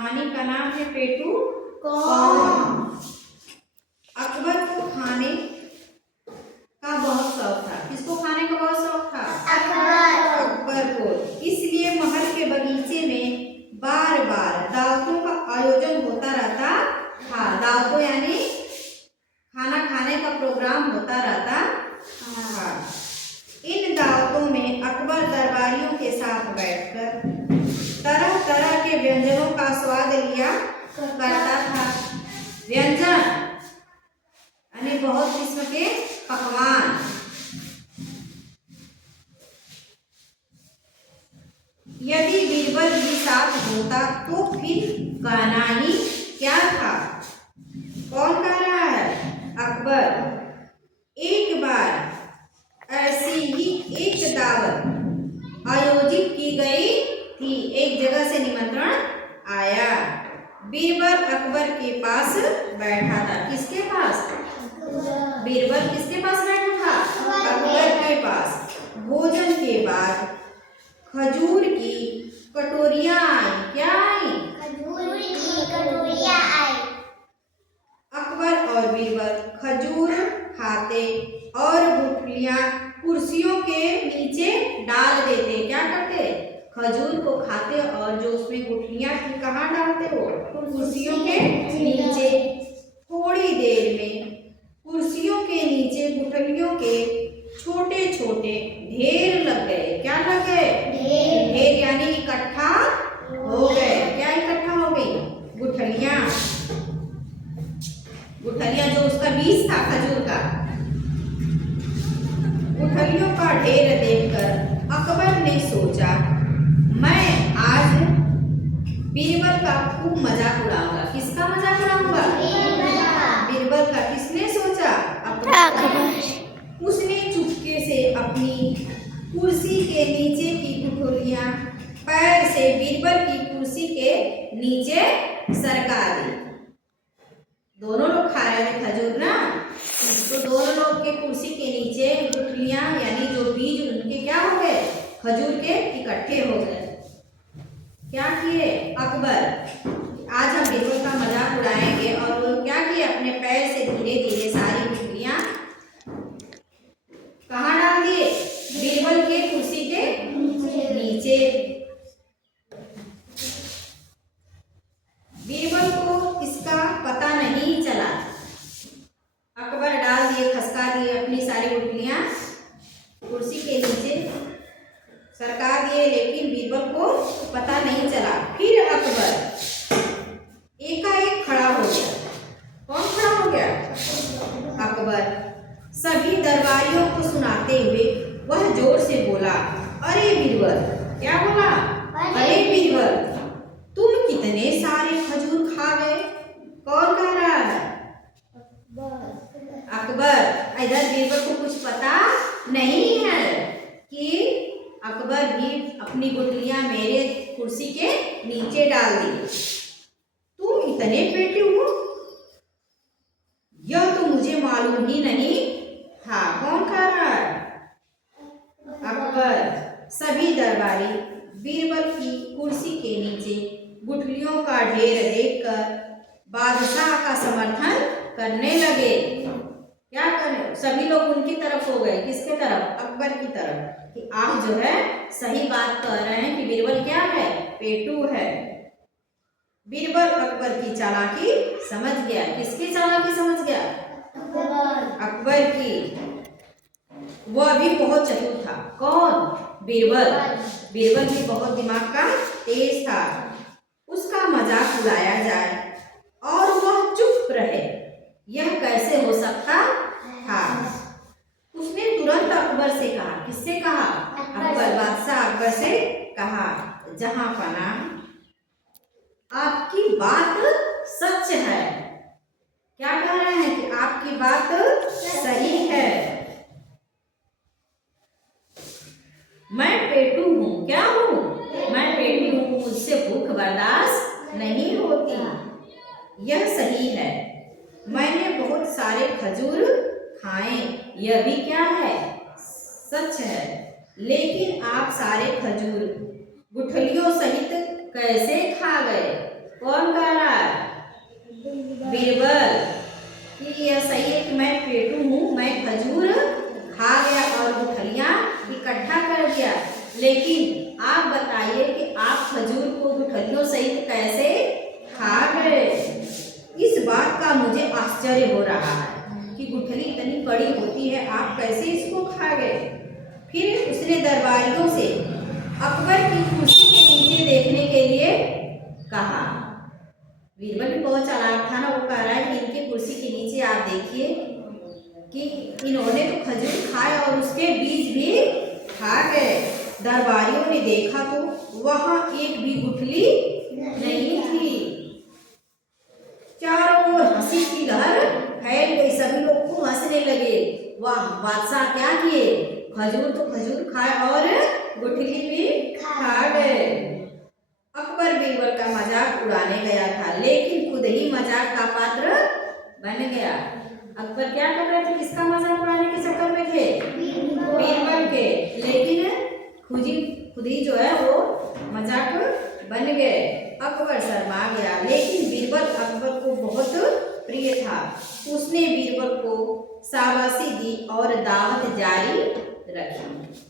कहानी का नाम है पेटू कौन। अकबर को खाने का बहुत शौक था। किसको खाने का बहुत शौक था? अकबर को। इसलिए महल के बगीचे में बार बार दावतों का आयोजन होता रहता था। दावतों यानी खाना खाने का प्रोग्राम होता रहता था। इन दावतों में अकबर दरबारियों के साथ बैठकर तरह तरह के व्यंजनों का स्वाद लिया करता था। व्यंजन यानी बहुत किस्म के पकवान। यदि बीरबल भी साथ होता तो फिर कहना ही क्या था। कौन कह रहा है? अकबर। एक बार ऐसी ही एक दावत आयोजित की गई थी। एक जगह से निमंत्रण आया। बीरबल अकबर के पास बैठा था। किसके पास? बीरबल किसके पास बैठा था? अकबर के पास। भोजन के बाद खजूर की कटोरियां आई। क्या आई? खजूर की कटोरियां आई। अकबर और बीरबल खजूर खाते और गुठलियां कुर्सियों के नीचे डाल देते। क्या करते? खजूर को खाते और जो उसमें गुठलियां थी कहाँ डालते? वो कुर्सियों के नीचे। थोड़ी देर में कुर्सियों के नीचे गुठलियों के छोटे छोटे ढेर लग गए। क्या लग गए? ढेर यानी इकट्ठा हो गए। क्या इकट्ठा हो गई? गुठलियां। गुठलियां जो उसका बीज था खजूर का। गुठलियों का ढेर देखकर अकबर ने सोचा मैं आज बीरबल का खूब मजाक उड़ाऊंगा। किसका मजाक उड़ाऊंगा? बीरबल का। किसने सोचा? अकबर। उसने चुपके से अपनी कुर्सी के नीचे की गुठलियां पैर से बीरबल की कुर्सी के नीचे सरका दी। दोनों लोग खा रहे थे खजूर ना, तो दोनों लोग के कुर्सी के नीचे गुठलियां यानी जो बीज उनके क्या हो गए? खजूर के इकट्ठे हो गए। क्या किए अकबर? आज हम बीरबल का मजाक उड़ाएंगे। और वो क्या किए? अपने पैर से धीरे धीरे सारी गुठलियां कहाँ डाल दिए? बीरबल के कुर्सी के नीचे। बीरबल को इसका पता नहीं चला। अकबर डाल दिए, खसका दिए अपनी सारी गुठलियां कुर्सी के नीचे सरका दिए, लेकिन बीरबल को पता नहीं चला। फिर अकबर एकाएक खड़ा हो गया। कौन खड़ा हो गया? अकबर। सभी दरबारियों को सुनाते हुए वह जोर से बोला, अरे बीरबल। क्या बोला? अरे बीरबल, तुम कितने सारे खजूर खा गए। कौन कह रहा है? अकबर। इधर बीरबल को कुछ पता नहीं है कि अकबर भी अपनी गुठलियां मेरे कुर्सी के नीचे डाल दी। तुम इतने पेटे हो, यह तो मुझे मालूम ही नहीं था। कौन कह रहा है? अकबर। सभी दरबारी बीरबल की कुर्सी के नीचे गुठलियों का ढेर देखकर बादशाह का समर्थन करने लगे। क्या करें? सभी लोग उनकी तरफ हो गए। किसके तरफ? अकबर की तरफ। कि आप जो है सही बात कह रहे हैं कि बीरबल क्या है? पेटू है। बीरबल अकबर की चालाकी समझ गया। किसकी चालाकी समझ गया? अकबर की। वह भी बहुत चतुर था। कौन? बीरबल। बीरबल भी बहुत दिमाग का तेज था। उसका मजाक उड़ाया जाए और वह चुप रहे, यह कैसे हो सकता था? उसने तुरंत अकबर से कहा। किससे कहा? अकबर। बादशाह अकबर से कहा, जहां पना आपकी बात सच है। क्या कह रहे हैं? कि आपकी बात सही है। मैं पेटू हूँ। क्या हूँ? मैं पेटू हूँ। मुझसे भूख बर्दाश्त नहीं होती। यह सही है। मैंने बहुत सारे खजूर खाए। यह भी क्या है? सच है। लेकिन आप सारे खजूर गुठलियों सहित कैसे खा गए? कौन कह रहा है? बीरबल कि यह सही है कि मैं पेटू हूँ, मैं खजूर खा गया और गुठलियाँ इकट्ठा कर दिया, लेकिन आप बताइए कि आप खजूर को गुठलियों सहित कैसे खा गए? इस बात का मुझे आश्चर्य हो रहा है कि गुठली इतनी बड़ी होती है, आप कैसे इसको खा गए? फिर उसने दरबारियों से अकबर की कुर्सी के नीचे देखने के लिए कहा। बीरबल भी बहुत चालाक था ना, वो कह रहा है कि इनके कुर्सी के नीचे आप देखिए कि इन्होंने तो खजूर खाया और उसके बीज भी खा गए। दरबारियों ने देखा तो वहां एक भी गुठली नहीं थी। चारों ओर हंसी की लहर फैल गई, सभी लोग खूब हंसने लगे। वाह, बादशाह क्या किए? खजूर तो खजूर खाए और गुठली भी खा गए। अकबर बीरबल का मजाक उड़ाने गया था, लेकिन खुद ही मजाक का पात्र बन गया। अकबर क्या कर रहे थे? किसका मजाक उड़ाने के चक्कर में थे? बीरबल के। लेकिन खुद ही जो है वो मजाक बन गए। अकबर शर्मा गया, लेकिन बीरबल अकबर को बहुत प्रिय था। उसने बीरबल को शाबाशी दी और दावत जारी रखी।